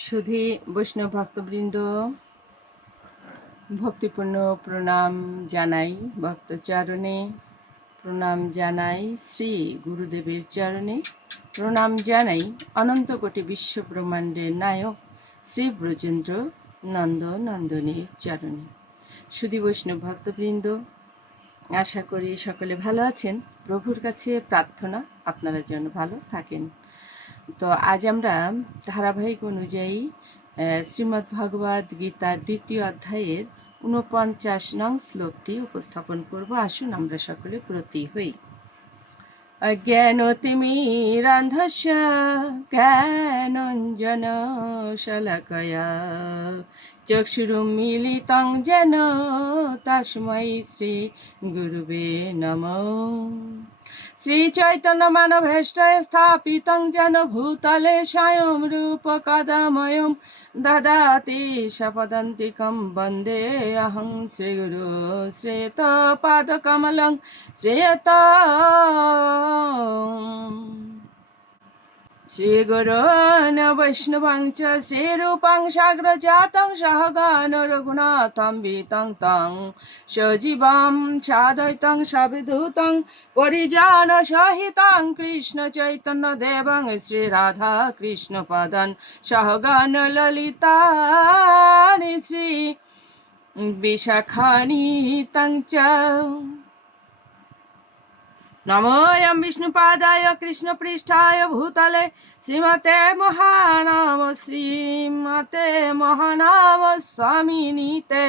সুধী বৈষ্ণব ভক্তবৃন্দ, ভক্তিপূর্ণ প্রণাম জানাই ভক্তচারণে। প্রণাম জানাই শ্রী গুরুদেবের চরণে। প্রণাম জানাই অনন্ত কোটি বিশ্ব ব্রহ্মাণ্ডের নায়ক শ্রী ব্রজেন্দ্র নন্দ নন্দনের চরণে। সুধী বৈষ্ণব ভক্তবৃন্দ, আশা করি সকলে ভালো আছেন। প্রভুর কাছে প্রার্থনা, আপনারা যেন ভালো থাকেন। তো আজ আমরা ধারাবাহিক অনুযায়ী শ্রীমদ্ ভগবদ গীতার দ্বিতীয় অধ্যায়ের ঊনপঞ্চাশ নং শ্লোকটি উপস্থাপন করব। আসুন আমরা সকলে প্রতি হই। অজ্ঞান তিমি অজ্ঞানতিমিরান্ধস্য জ্ঞানঞ্জন শলাকয়া। চক্ষুরুমিলিতং যেন তস্मै শ্রী গুরুবে নমঃ। শ্রীচৈতন্য মানভেষ্টয় স্থাপিতং যেন ভূতলে স্বয়ং রূপকদময়ং দদাতি শপদন্তিকম বন্দে অহং শ্রীগুরু শ্রেতপাদকমलं শ্রেয়ত श्रीगुरोन् वैष्णवं च श्रीरूपं साग्रजातं सहगण रघुनाथं वितं तं सजीवं सादयितं सविदूतं परिजानसहितं कृष्णचैतन्यदेवं श्रीराधा कृष्णपदन् सहगण ललितानि श्री विशाखानि च নমোয়ম বিষ্ণুপাদায় কৃষ্ণপৃষ্ঠায় ভূতলে শ্রীমতে মহানাম শ্রীমতে মহানাম স্বামিনীতে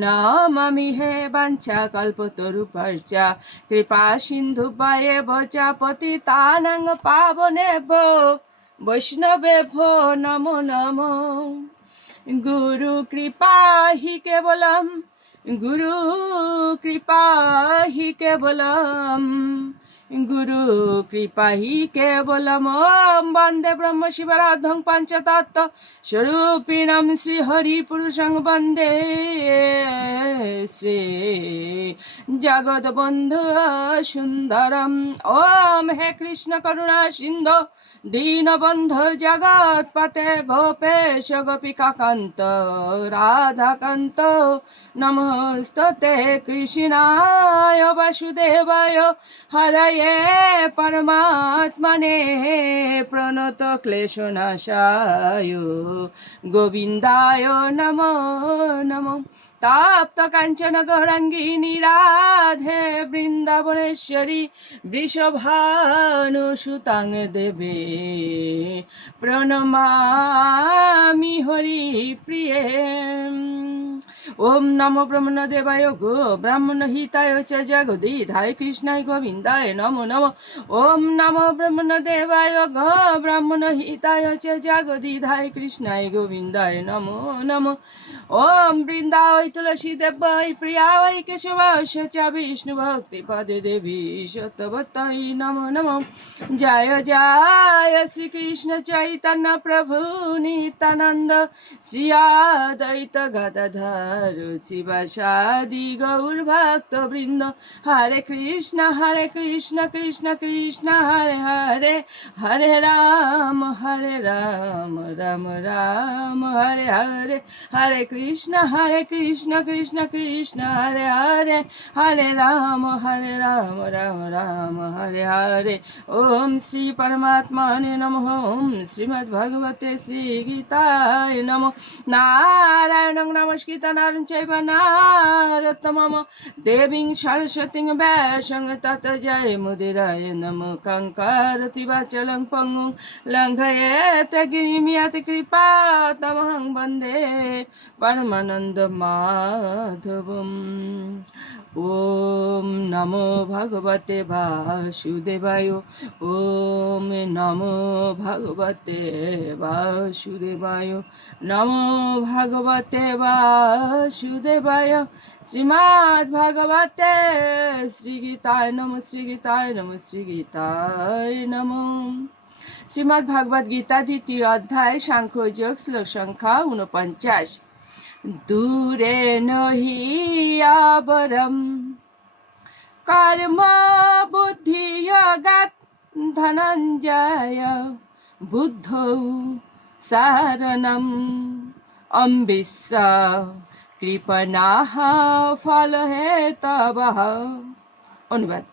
নমামি হে বাঞ্ছা কল্পতরুপর্চা কৃপা সিন্ধু পায়ে বচা পতিতানং পাবনে বৈষ্ণবে ভো নমো নমো গুরু কৃপা হি কেবলম গুরু কৃপা হি কেবলম গুরু কৃপা হি কেবলম বন্দে ব্রহ্ম শিবরাধং পঞ্চতত্ত্ব। স্বরূপিণম শ্রী হরি পুরুষং বন্দে শ্রী জগৎ বন্ধু সুন্দরম। ওম হে কৃষ্ণ করুণা সিন্ধু, দীনবন্ধু জগৎপতে গোপেশ গোপিকাকান্ত, রাধাকান্ত। নমস্ততে কৃষ্ণায় বাসুদেবায়। হরয়ে পরমাত্মনে প্রণত ক্লেশনাশায়। গোবিন্দায় নমো নমো। তাপ্ত কাঞ্চন গৌরাঙ্গিনী রাধে বৃন্দাবনেশ্বরী বৃষভানু সুতাং দেবে। প্রণমামি হরি প্রিয়ে। ওম নমো ব্রহ্মণ দেবায় গো ব্রাহ্মণ হিতায় চ জগদিধায় কৃষ্ণায় গোবিন্দায় নমো নমো। ওম নমো ব্রহ্মণ দেবায় গো ব্রাহ্মণ হিতায় চ জগদিধায় কৃষ্ণায় গোবিন্দায় নমো নমো। ওম বৃন্দায় তুলসী দেবায় প্রিয়ায় কেশবায় চ বিষ্ণু ভক্তি পদে দেবী সত্যবত্তায় নমো নমো। জয় জয়, শ্রীকৃষ্ণ চৈতন্য প্রভু নিত্যানন্দ। শ্রী আদৈত গদাধর, শিবাসাদি গৌর ভক্ত বৃন্দ। হরে কৃষ্ণ হরে কৃষ্ণ কৃষ্ণ কৃষ্ণ, হরে হরে হরে রাম হরে রাম রাম রাম, হরে হরে হরে কৃষ্ণ হরে কৃষ্ণ কৃষ্ণ কৃষ্ণ, হরে হরে হরে রাম হরে রাম রাম রাম, হরে হরে। ওম শ্রী পরমাত্মানে নমঃ। ওম শ্রীমদ্ ভগবতে শ্রী গীতায় নমঃ। নারায়ণং নমস্কৃত নারায়ণ চৈব নারতমম দেবীং সরস্বতীং ব্যাসং তত জয় মুদিরায় নম। কঙ্কারতি বাচলং পঙ্গুং লঙ্ঘয়েত গিরিমিয়াত কৃপা তমহং বন্দে। পরমানন্দ মাধবম ওম নমো ভগবতে বাসুদেবায় ওম নমো ভগবতে বাসুদেবায় নমো ভগবতে বাসুদেবায় শ্রীমদ্ ভগবতে শ্রীগীতায় নম শ্রীগীতায় নম শ্রীগীতায় নম শ্রীমদ্ ভগবদ গীতা দ্বিতীয় অধ্যায় সাংখ্যযোগ শ্লোক সংখ্যা উনপঞ্চাশ দূরে নহি আবরম। কর্ম বুদ্ধি যোগাত ধনঞ্জয় বুদ্ধ সারণম। অম্বিশ্ব কৃপনাহ ফল হে তব অনুবাদ।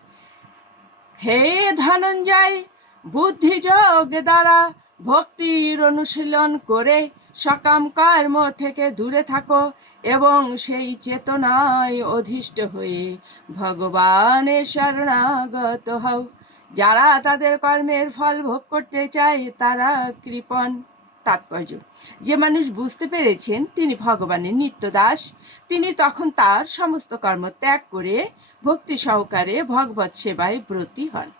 হে ধনঞ্জয়, বুদ্ধিযোগ দ্বারা ভক্তির অনুশীলন করে সকাম কর্ম থেকে দূরে থাকো এবং সেই চেতনায় অধিষ্ঠ হয়ে ভগবানের শরণাগত হও। যারা তাদের কর্মের ফল ভোগ করতে চায়, তারা কৃপণ, তাৎপর্য। যে মানুষ বুঝতে পেরেছেন তিনি ভগবানের নিত্যদাস, তিনি তখন তার সমস্ত কর্ম ত্যাগ করে ভক্তি সহকারে ভগবত সেবায় ব্রতী হন।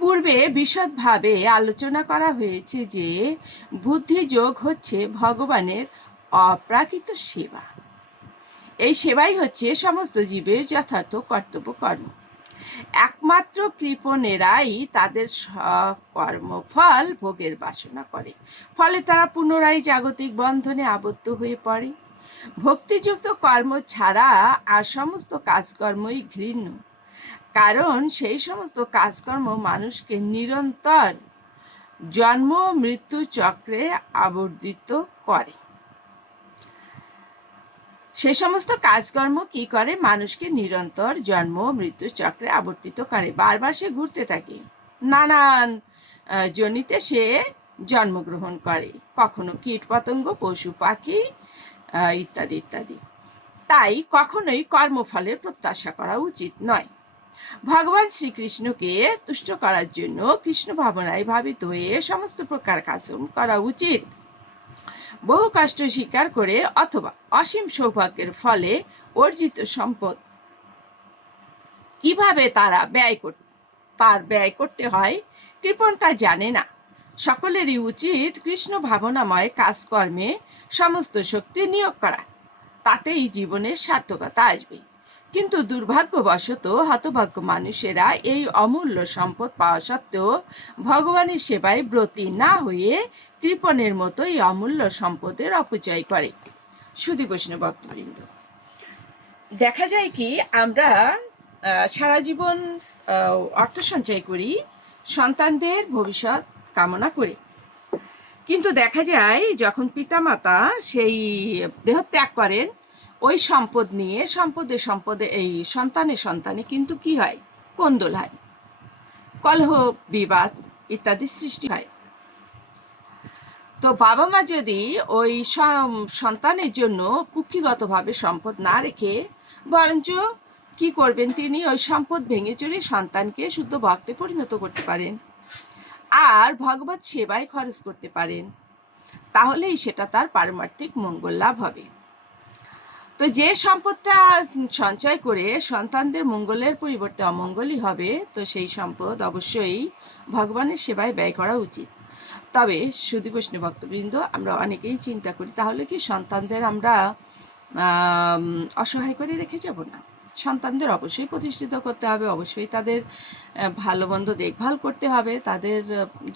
পূর্বে বিশদভাবে আলোচনা করা হয়েছে যে বুদ্ধিযোগ হচ্ছে ভগবানের অপ্রাকৃত সেবা। এই সেবাই হচ্ছে সমস্ত জীবের যথার্থ কর্তব্য কর্ম একমাত্র কৃপণেরাই তাদের কর্মফল ভোগের বাসনা করে। ফলে তারা পুনরায় জাগতিক বন্ধনে আবদ্ধ হয়ে পড়ে। ভক্তিযুক্ত কর্ম ছাড়া আর সমস্ত কাজকর্মই ঘৃণ্য। কারণ সেই সমস্ত কাজকর্ম মানুষকে নিরন্তর জন্ম মৃত্যু চক্রে আবর্তিত করে। সে সমস্ত কাজকর্ম কি করে? মানুষকে নিরন্তর জন্ম মৃত্যু চক্রে আবর্তিত করে। বারবার সে ঘুরতে থাকে। নানান জনিতে সে জন্মগ্রহণ করে। কখনো কীট পতঙ্গ পশু পাখি ইত্যাদি ইত্যাদি। তাই কখনোই কর্মফলের প্রত্যাশা করা উচিত নয়। ভগবান শ্রীকৃষ্ণকে তুষ্ট করার জন্য কৃষ্ণ ভাবনায় ভাবিত হয়ে সমস্ত প্রকার কাজকর্ম করা উচিত। বহু কষ্ট স্বীকার করে অথবা অসীম সৌভাগ্যের ফলে অর্জিত সম্পদ। কীভাবে তারা ব্যয় কর, তার ব্যয় করতে হয় কৃপণ তা জানে না। সকলেরই উচিত কৃষ্ণ ভাবনাময় কাজকর্মে সমস্ত শক্তি নিয়োগ করা। তাতেই জীবনের সার্থকতা আসবে। কিন্তু দুর্ভাগ্যবশত হতভাগ্য মানুষেরা এই অমূল্য সম্পদ পাওয়া সত্ত্বেও ভগবানের সেবায় ব্রতী না হয়ে কৃপণের মতো এই অমূল্য সম্পদের অপচয় করে। সুদী বৈষ্ণব ভক্তবৃন্দ, দেখা যায় কি আমরা সারা জীবন অর্থ সঞ্চয় করি, সন্তানদের ভবিষ্যৎ কামনা করে। কিন্তু দেখা যায় যখন পিতামাতা সেই দেহত্যাগ করেন ওই সম্পদ নিয়ে, সম্পদে সম্পদে, এই সন্তানের সন্তানে কিন্তু কি হয়? কোন্দল হয়। কলহ, বিবাদ ইত্যাদি সৃষ্টি হয়। তো বাবা মা যদি ওই সন্তানের জন্য কুক্ষিগতভাবে সম্পদ না রেখে, বরঞ্চ কি করবেন তিনি? ওই সম্পদ ভেঙে চুরে সন্তানকে শুদ্ধ ভক্তে পরিণত করতে পারেন। আর ভগবত সেবায় খরচ করতে পারেন। তাহলেই সেটা তার পারমার্থিক মঙ্গল লাভ হবে। তো যে সম্পদটা সঞ্চয় করে সন্তানদের মঙ্গলের পরিবর্তে অমঙ্গলই হবে, তো সেই সম্পদ অবশ্যই ভগবানের সেবায় ব্যয় করা উচিত। তবে বৈষ্ণব ভক্তবৃন্দ, আমরা অনেকেই চিন্তা করি, তাহলে কি সন্তানদের আমরা অসহায় করে রেখে যাব না? সন্তানদের অবশ্যই প্রতিষ্ঠিত করতে হবে, অবশ্যই তাদের ভালো মন্দ দেখভাল করতে হবে, তাদের,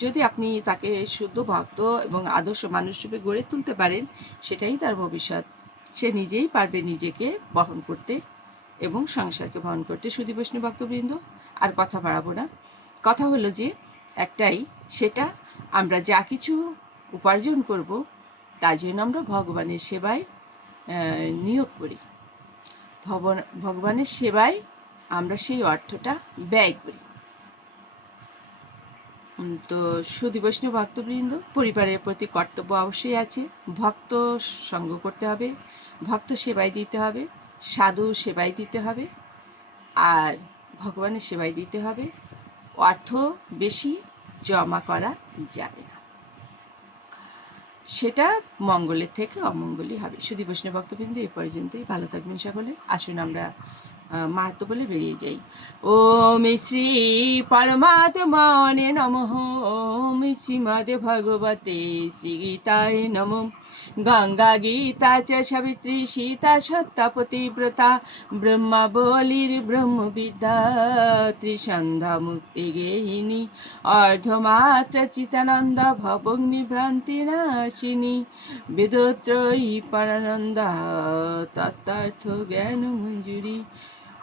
যদি আপনি তাকে শুদ্ধ ভক্ত এবং আদর্শ মানুষ রূপে গড়ে তুলতে পারেন, সেটাই তার ভবিষ্যৎ। সে নিজেই পারবে নিজেকে বহন করতে এবং সংসারকে বহন করতে। সুদী বৈষ্ণব ভক্তবৃন্দ, আর কথা বাড়াবো না। কথা হলো যে, একটাই, সেটা আমরা যা কিছু উপার্জন করব তার জন্য আমরা ভগবানের সেবায় নিয়োগ করি। ভগবান- ভগবানের সেবায় আমরা সেই অর্থটা ব্যয় করি। তো সুদী বৈষ্ণব ভক্তবৃন্দ, পরিবারের প্রতি কর্তব্য অবশ্যই আছে। ভক্ত সঙ্গ করতে হবে, ভক্ত সেবাই দিতে হবে, সাধু সেবাই দিতে হবে, আর ভগবানের সেবাই দিতে হবে। অর্থ বেশি, জমা করা যাবে না। সেটা মঙ্গলের থেকে অমঙ্গলই হবে। শুধু বৈষ্ণব ভক্তবৃন্দ এই পর্যন্তই। ভালো থাকবেন সকলে। আসুন আমরা মাহাত্ম বলে বেরিয়ে যাই। ওম শ্রী পরমাত্মনে নমঃ। ওম শ্রীমদ ভগবতে গীতায় নম। গঙ্গা গীতা চ সাবিত্রী সীতা সত্তা পতিব্রতা। ব্রহ্মা বলির ব্রহ্মবিদ্যা ত্রিসন্ধ্যা মুক্তি গেহিনী। অর্ধমাত্রা চিতানন্দ ভবগ্নি ভ্রান্তি নাশিনী। বেদত্রয়ী পরানন্দা তত্ত্বার্থ জ্ঞান মঞ্জুরি।